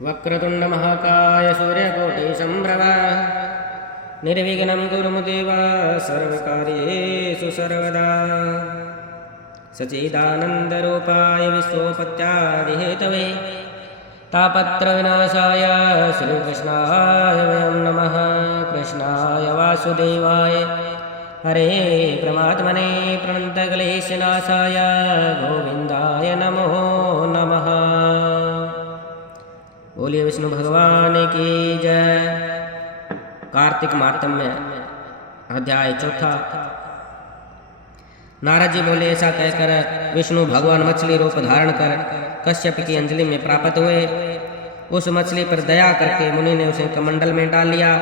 वक्रतुंड महाकाय सूर्यकोटि संभ्रम निर्विघ्नं कुरु देव सर्वकार्येषु सर्वदा सच्चिदानन्दरूपाय विश्वोपत्यादिहेतवे तापत्रविनाशाय श्रीकृष्णाय वयं नमः। कृष्णाय वासुदेवाय हरे परमात्मने प्रणतक्लेशनाशाय गोविन्दाय नमो नमः। बोलिए विष्णु भगवान की जय। कार्तिक माहात्म्य अध्याय चौथा। नारद जी बोले, ऐसा कहकर विष्णु भगवान मछली रूप धारण कर कश्यप की अंजलि में प्राप्त हुए। उस मछली पर दया करके मुनि ने उसे कमंडल में डाल लिया।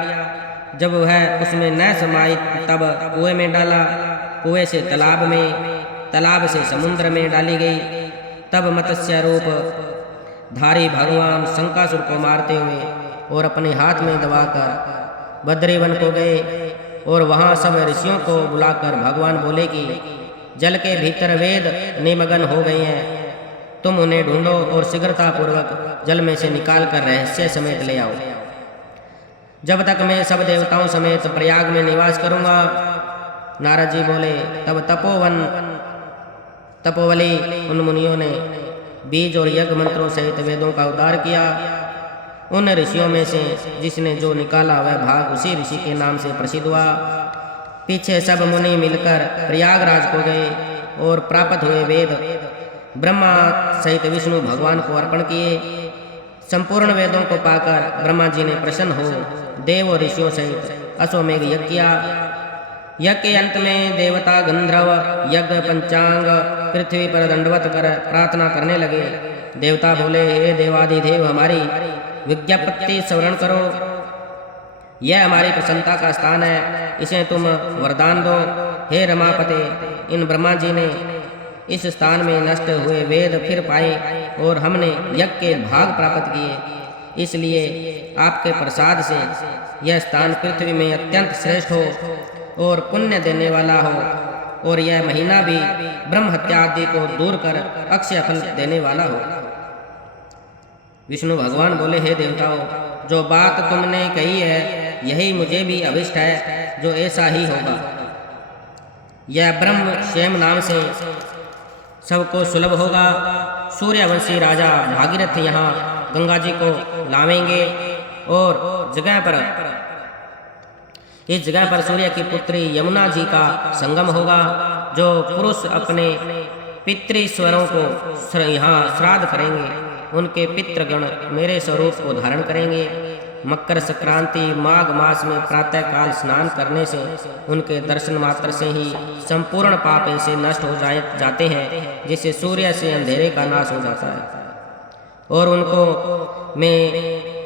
जब वह उसमें न समाई तब कुएं में डाला, कुएं से तालाब में, तालाब से समुद्र में डाली गई। तब मत्स्य रूप धारी भगवान शंकासुर को मारते हुए और अपने हाथ में दबाकर बद्रीवन को गए और वहां सब ऋषियों को बुलाकर भगवान बोले कि जल के भीतर वेद निमग्न हो गए हैं, तुम उन्हें ढूंढो और शीघ्रतापूर्वक जल में से निकाल कर रहस्य समेत ले आओ। जब तक मैं सब देवताओं समेत प्रयाग में निवास करूंगा। नारद जी बोले, तब तपोवली उन मुनियों ने बीज और यज्ञ मंत्रों सहित वेदों का उद्धार किया। उन ऋषियों में से जिसने जो निकाला वह भाग उसी ऋषि के नाम से प्रसिद्ध हुआ। पीछे सब मुनि मिलकर प्रयागराज को गए और प्राप्त हुए वेद ब्रह्मा सहित विष्णु भगवान को अर्पण किए। संपूर्ण वेदों को पाकर ब्रह्मा जी ने प्रसन्न हो देव और ऋषियों सहित अश्वमेघ यज्ञ किया। यज्ञ के अंत में देवता गंधर्व यज्ञ पंचांग पृथ्वी पर दंडवत कर प्रार्थना करने लगे। देवता बोले, हे देवाधिदेव, हमारी विज्ञापत्ति स्मरण करो। यह हमारी प्रसन्नता का स्थान है, इसे तुम वरदान दो। हे रमापते, इन ब्रह्मा जी ने इस स्थान में नष्ट हुए वेद फिर पाए और हमने यज्ञ के भाग प्राप्त किए। इसलिए आपके प्रसाद से यह स्थान पृथ्वी में अत्यंत श्रेष्ठ हो और पुण्य देने वाला हो, और यह महीना भी ब्रह्म हत्या आदि को दूर कर अक्षय फल देने वाला हो। विष्णु भगवान बोले, हे देवताओं, जो बात तुमने कही है यही मुझे भी अभिष्ट है, जो ऐसा ही होगा। यह ब्रह्म क्षेम नाम से सबको सुलभ होगा। सूर्यवंशी राजा भागीरथ यहाँ गंगा जी को लावेंगे और इस जगह पर सूर्य की पुत्री यमुना जी का संगम होगा। जो पुरुष अपने पितृश्वरों को यहाँ श्राद्ध करेंगे, उनके पितृगण मेरे स्वरूप को धारण करेंगे। मकर संक्रांति माघ मास में प्रातः काल स्नान करने से उनके दर्शन मात्र से ही संपूर्ण पाप ऐसे नष्ट हो जाते हैं, जिससे सूर्य से अंधेरे का नाश हो जाता है। और उनको मैं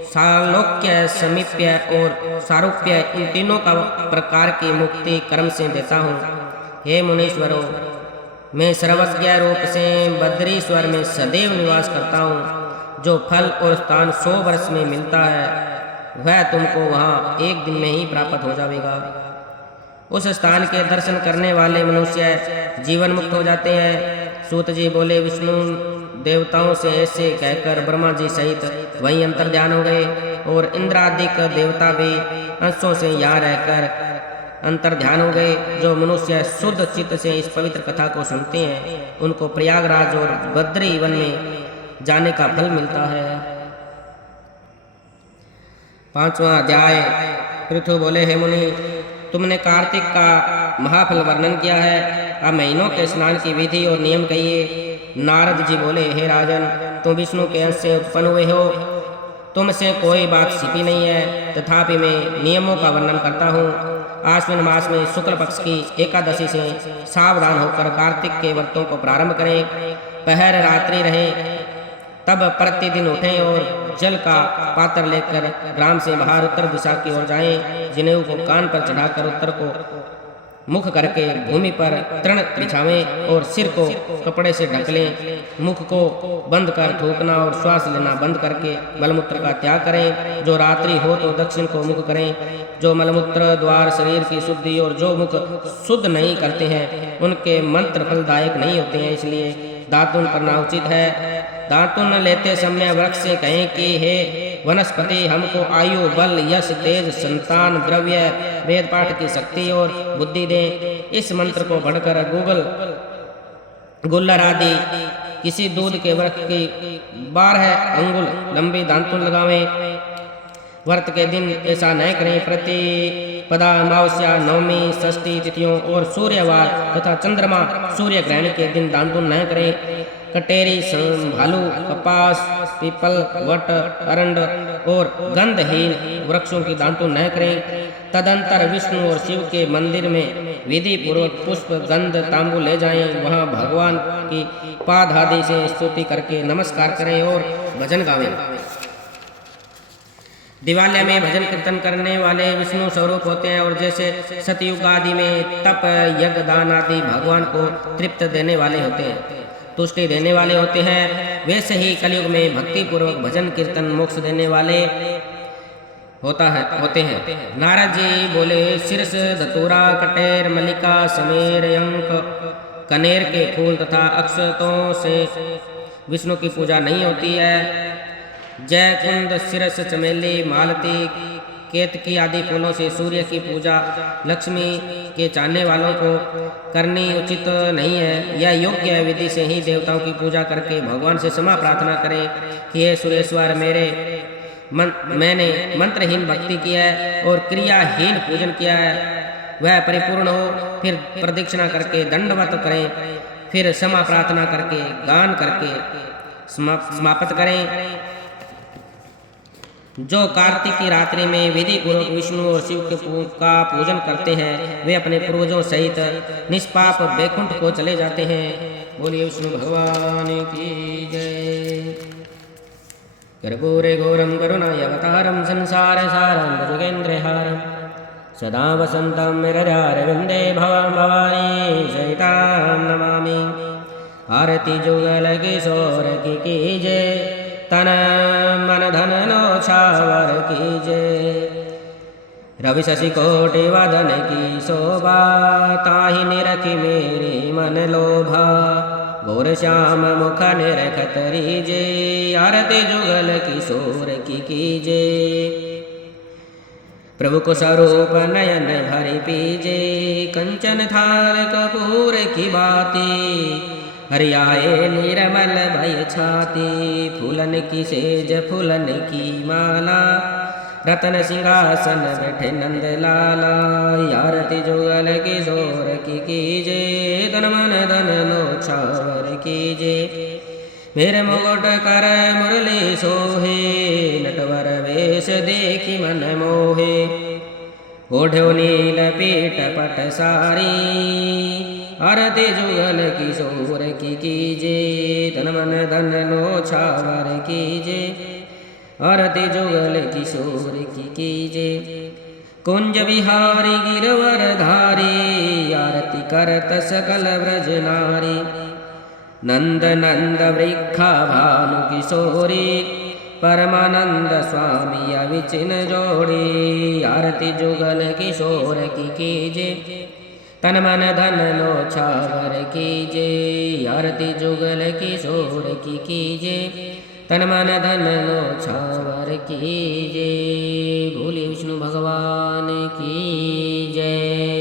सालोक्य, समीप्य और सारूप्य, इन तीनों का प्रकार की मुक्ति कर्म से देता हूँ। हे मुनीश्वरों, मैं सर्वज्ञ रूप से बद्रीश्वर में सदैव निवास करता हूँ। जो फल और स्थान 100 वर्ष में मिलता है वह तुमको वहाँ एक दिन में ही प्राप्त हो जाएगा। उस स्थान के दर्शन करने वाले मनुष्य जीवन मुक्त हो जाते हैं। सूत जी बोले, विष्णु देवताओं से ऐसे कहकर ब्रह्मा जी सहित वहीं अंतर ध्यान हो गए और इंद्रादिक देवता भी अंशों से यहाँ रहकर अंतर ध्यान हो गए। जो मनुष्य शुद्ध चित्त से इस पवित्र कथा को सुनते हैं, उनको प्रयागराज और बद्री वन में जाने का फल मिलता है। 5वां अध्याय। पृथु बोले, हे मुनि, तुमने कार्तिक का महाफल वर्णन किया है, अब महीनों के स्नान की विधि और नियम कहिए। नारद जी बोले, हे राजन, तुम विष्णु के अंश से उत्पन्न हुए हो, तुमसे कोई बात छिपी नहीं है। तथापि मैं नियमों का वर्णन करता हूँ। आश्विन मास में शुक्ल पक्ष की एकादशी से सावधान होकर कार्तिक के व्रतों को प्रारंभ करें। पहर रात्रि रहे, तब प्रतिदिन उठें और जल का पात्र लेकर ग्राम से बाहर उत्तर दिशा की ओर जाएं। जनेऊ को कान पर चढ़ाकर उत्तर को मुख करके भूमि पर तृण बिछावें और सिर को कपड़े से ढक लें। मुख को बंद कर थूकना और श्वास लेना बंद करके मलमूत्र का त्याग करें। जो रात्रि हो तो दक्षिण को मुख करें। जो मलमूत्र द्वार शरीर की शुद्धि और जो मुख शुद्ध नहीं करते हैं उनके मंत्र फलदायक नहीं होते हैं, इसलिए दातुन करना उचित है। दातुन लेते समय वृक्ष से कहें कि हे वनस्पति, हमको आयु, बल, यश, तेज, संतान, द्रव्य, वेद पाठ की शक्ति और बुद्धि दे। इस मंत्र को पढ़कर गुल्लर आदि किसी दूध के वृक्ष की 12 अंगुल लंबी दातुन लगावें। व्रत के दिन ऐसा न करें। प्रतिपदा, अमावस्या, नवमी, षष्ठी तिथियों और सूर्यवार तथा चंद्रमा सूर्य ग्रहण के दिन दातुन न करें। कटेरी, भालू, कपास, पीपल, वट, अरंड और गंधहीन वृक्षों की दातुन न करें। तदंतर विष्णु और शिव के मंदिर में विधि पूर्वक पुष्प, गंध, तांबूल ले जाएं। वहां भगवान की पाद आदि से स्तुति करके नमस्कार करें और भजन गावें। दिवाल्या में भजन कीर्तन करने वाले विष्णु स्वरूप होते हैं और जैसे सतयुग आदि में तप, यज्ञ, दान आदि भगवान को तृप्त देने वाले होते हैं, तुष्टि देने वाले होते हैं, वैसे ही कलयुग में भक्ति पूर्वक भजन कीर्तन मोक्ष देने वाले होते हैं। नारद जी बोले, शीर्ष, धतूरा, कटेर, मल्लिका, समेर, अंक, कनेर के फूल तथा अक्षतों से विष्णु की पूजा नहीं होती है। जयकुंद, शिरस, चमेली, मालती, केतकी आदि फूलों से सूर्य की पूजा लक्ष्मी के चाहने वालों को करनी उचित नहीं है। यह योग्य विधि से ही देवताओं की पूजा करके भगवान से क्षमा प्रार्थना करें कि हे सुरेश्वर, मैंने मंत्रहीन भक्ति की है और क्रियाहीन पूजन किया है, वह परिपूर्ण हो। फिर प्रदक्षिणा करके दंडवत करें, फिर क्षमा प्रार्थना करके गान करके समाप्त करें। जो कार्तिक की रात्रि में विधि पूर्वक विष्णु और शिव का पूजन करते हैं, वे अपने पूर्वजों सहित निष्पाप वैकुंठ को चले जाते हैं। बोलिए विष्णु भगवान की जय। कर्पूरे गौरम करुणावतारम संसार सारम भुजगेन्द्रहारम सदा वसंतम हृदयारविंदे भवं भवानी सहितां नमामि। आरती जुगल किशोर की जय, तन मन धन लो छावर कीजे। रवि शशि कोटि वदन की शोभा, ताहि निरखि मेरे मन लोभा। घोर श्याम मुख निरखत रीजे, आरती जुगल किशोर की कीजे। प्रभु को स्वरूप नयन भरि पीजे, कंचन थाल कपूर की बाती। हरियाए निर्मल भय छाती, फूलन की सेज फूलन की माला। रतन सिंहासन बैठे नंद लाला, आरती जुगल किशोर की कीजे। तन मन धन लो छावर कीजे। मेरे मुकुट कर मुरली सोहे, नटवर वेश देखी मन मोहे। ओढ़ो नील पीठ पट सारी, आरती जुगल किशोर की कीजे। तन मन धन लो छावर कीजे, आरती जुगल किशोर की कीजे। कुंज बिहारी गिरवर धारी, आरती करत सकल ब्रज नारी। नंद नंद वृक्षा भानु किशोरी, परमानंद स्वामी अविचिन जोड़ी। आरती जुगल किशोर की कीजे, तन मन धन लो छावर कीजे। आरती जुगल किशोर की कीजे, तन मन धन लो छावर कीजे। बोलिए विष्णु भगवान की जय।